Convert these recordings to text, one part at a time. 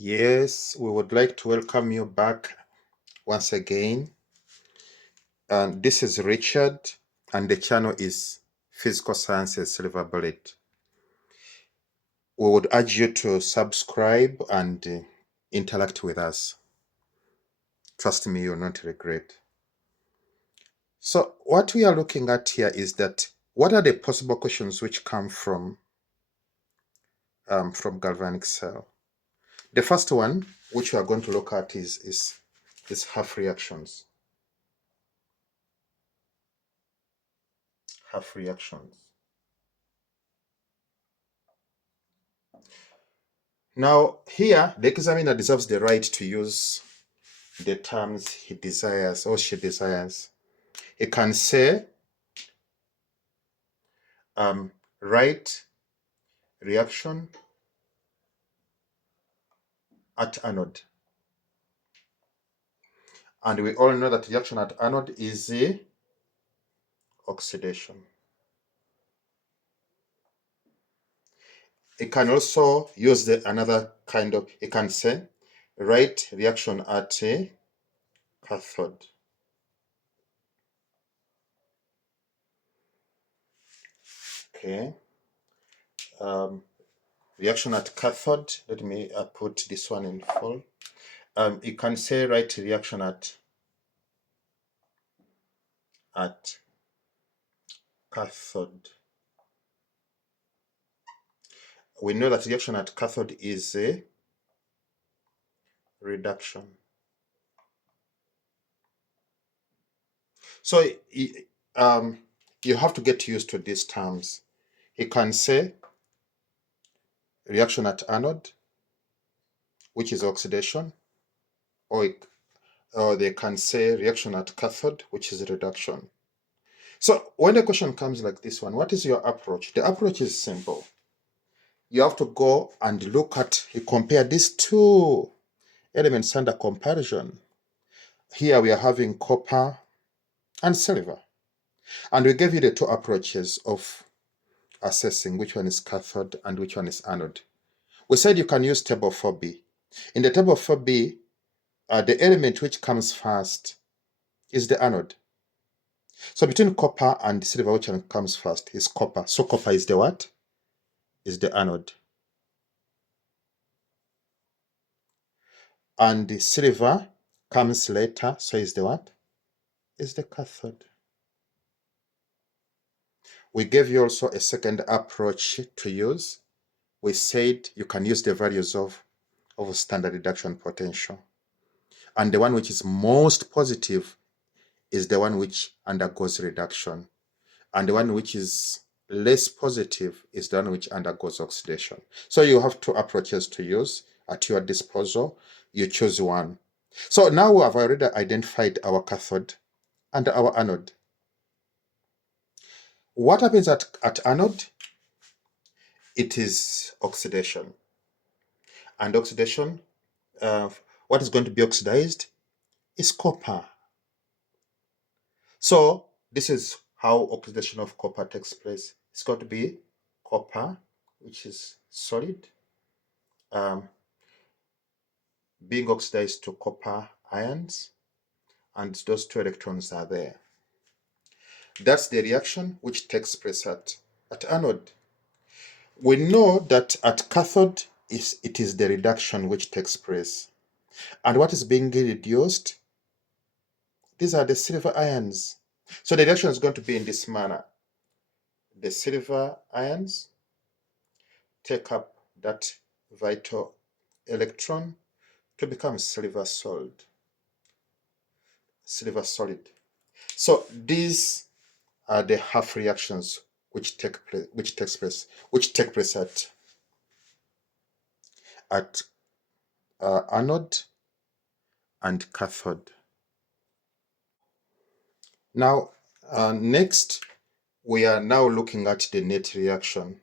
Yes, we would like to welcome you back once again. And this is Richard, and the channel is Physical Sciences Silver Bullet. We would urge you to subscribe and interact with us. Trust me, you'll not regret. So, what we are looking at here is that what are the possible questions which come from galvanic cell? The first one, which we are going to look at, is half reactions. Half reactions. Now, here, the examiner deserves the right to use the terms he desires or she desires. He can say, write reaction at anode. And we all know that reaction at anode is oxidation. It can also use another kind of, it can say, write reaction at a cathode. Okay. Reaction at cathode, let me put this one in full. You can say write reaction at cathode. We know that reaction at cathode is a reduction. So you have to get used to these terms. You can say reaction at anode, which is oxidation, or they can say reaction at cathode, which is reduction. So when the question comes like this one, what is your approach? The approach is simple. You have to go and you compare these two elements under comparison. Here we are having copper and silver. And we gave you the two approaches of assessing which one is cathode and which one is anode. We said you can use table 4b. In the table 4b, the element which comes first is the anode. So between copper and silver, which one comes first is copper. So copper is the what? Is the anode. And the silver comes later, so is the what? Is the cathode. We gave you also a second approach to use. We said you can use the values of standard reduction potential. And the one which is most positive is the one which undergoes reduction. And the one which is less positive is the one which undergoes oxidation. So you have two approaches to use at your disposal. You choose one. So now we have already identified our cathode and our anode. What happens at anode? It is oxidation. And oxidation, what is going to be oxidized is copper. So this is how oxidation of copper takes place. It's going to be copper, which is solid, being oxidized to copper ions, and those two electrons are there. That's the reaction which takes place at anode. We know that at cathode it is the reduction which takes place. And what is being reduced? These are the silver ions. So the reaction is going to be in this manner. The silver ions take up that vital electron to become silver solid. So these are the half reactions which take place at anode and cathode. Now, next, we are now looking at the net reaction.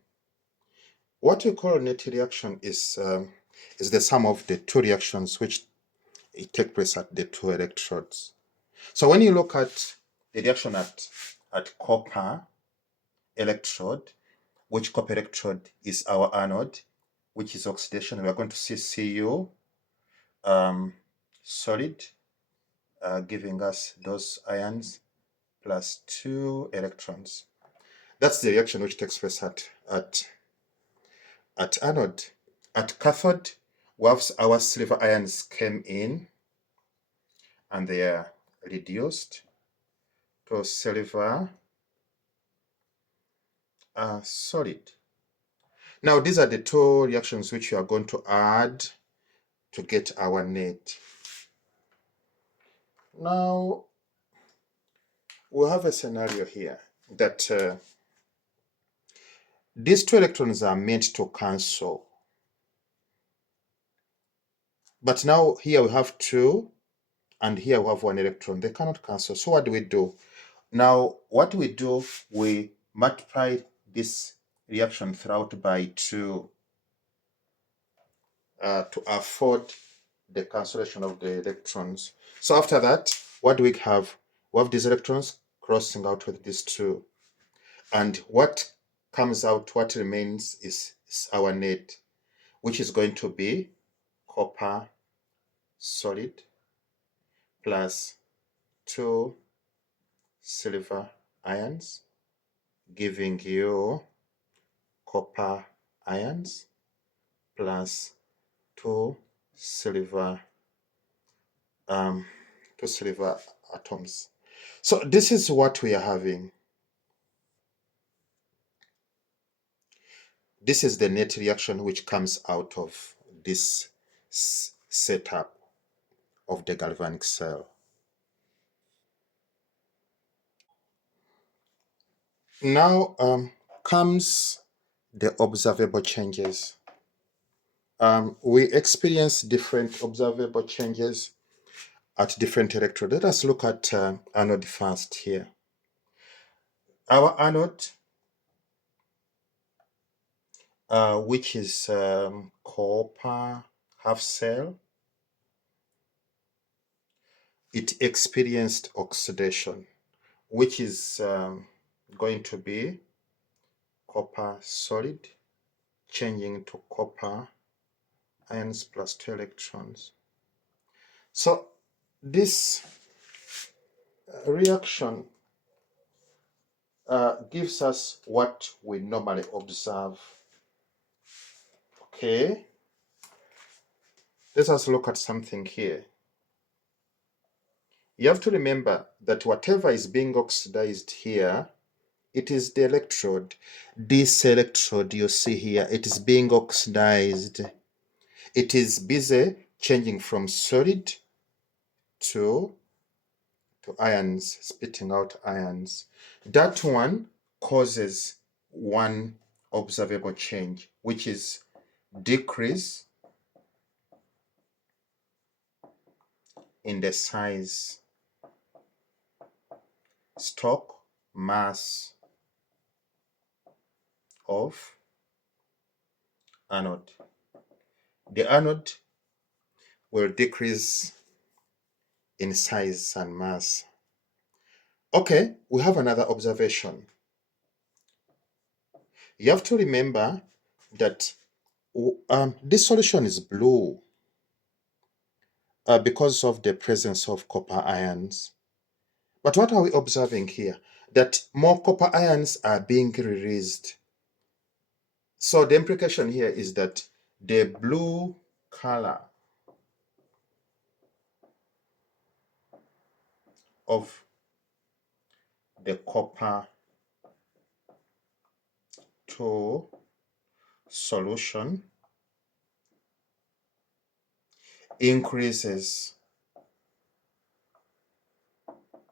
What we call net reaction is the sum of the two reactions which take place at the two electrodes. So when you look at the reaction at copper electrode, which copper electrode is our anode, which is oxidation, we are going to see Cu solid, giving us those ions plus 2 electrons. That's the reaction which takes place at anode. At cathode, we have our silver ions came in and they are reduced to silver solid. Now, these are the two reactions which we are going to add to get our net. Now, we have a scenario here that these 2 electrons are meant to cancel. But now here we have 2 and here we have 1 electron. They cannot cancel. So what do? Now, what do, we multiply this reaction throughout by 2 to afford the cancellation of the electrons. So after that, what do we have? We have these electrons crossing out with these 2. And what comes out, what remains is our net, which is going to be copper solid plus 2 silver ions, giving you copper ions plus 2 silver 2 silver atoms. So this is what we are having. This is the net reaction which comes out of this setup of the galvanic cell. Now comes the observable changes. We experience different observable changes at different electrodes. Let us look at anode first here. Our anode, which is copper half cell, it experienced oxidation, which is going to be copper solid changing to copper ions plus 2 electrons. So this reaction gives us what we normally observe. Okay, let us look at something here. You have to remember that whatever is being oxidized here, it is the electrode. This electrode you see here, it is being oxidized. It is busy changing from solid to ions, spitting out ions. That one causes one observable change, which is decrease in the size, stock mass of anode. The anode will decrease in size and mass. Okay, we have another observation. You have to remember that this solution is blue because of the presence of copper ions. But what are we observing here? That more copper ions are being released. So the implication here is that the blue color of the copper 2 solution increases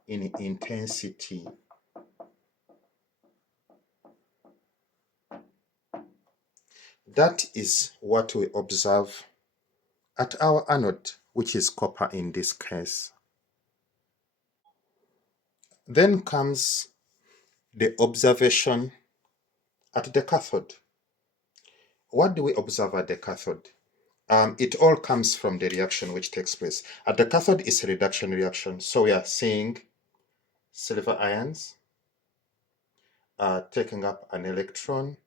in intensity. That is what we observe at our anode, which is copper in this case. Then comes the observation at the cathode. What do we observe at the cathode? It all comes from the reaction which takes place. At the cathode is a reduction reaction. So we are seeing silver ions taking up an electron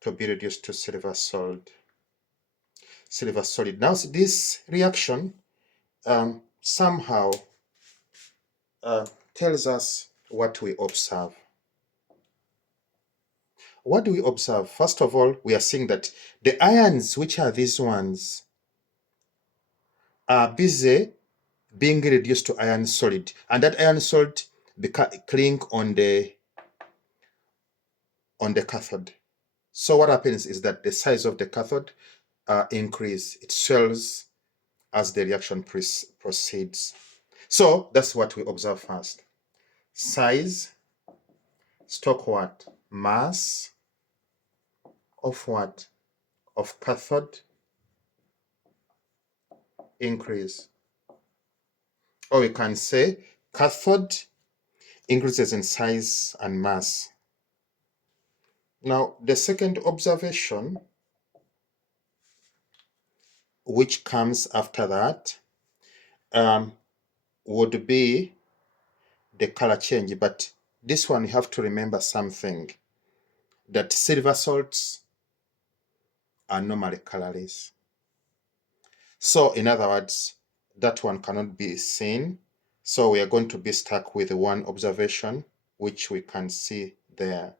to be reduced to silver solid. silver solid. Now this reaction somehow tells us what we observe. What do we observe? First of all, we are seeing that the ions, which are these ones, are busy being reduced to iron solid, and that iron solid cling on the cathode. So what happens is that the size of the cathode increase. It swells as the reaction proceeds. So that's what we observe first. Size, stock what? Mass of what? Of cathode increase. Or we can say cathode increases in size and mass. Now, the second observation, which comes after that, would be the color change. But this one, you have to remember something, that silver salts are normally colorless. So in other words, that one cannot be seen. So we are going to be stuck with one observation, which we can see there.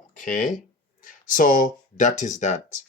Okay, so that is that.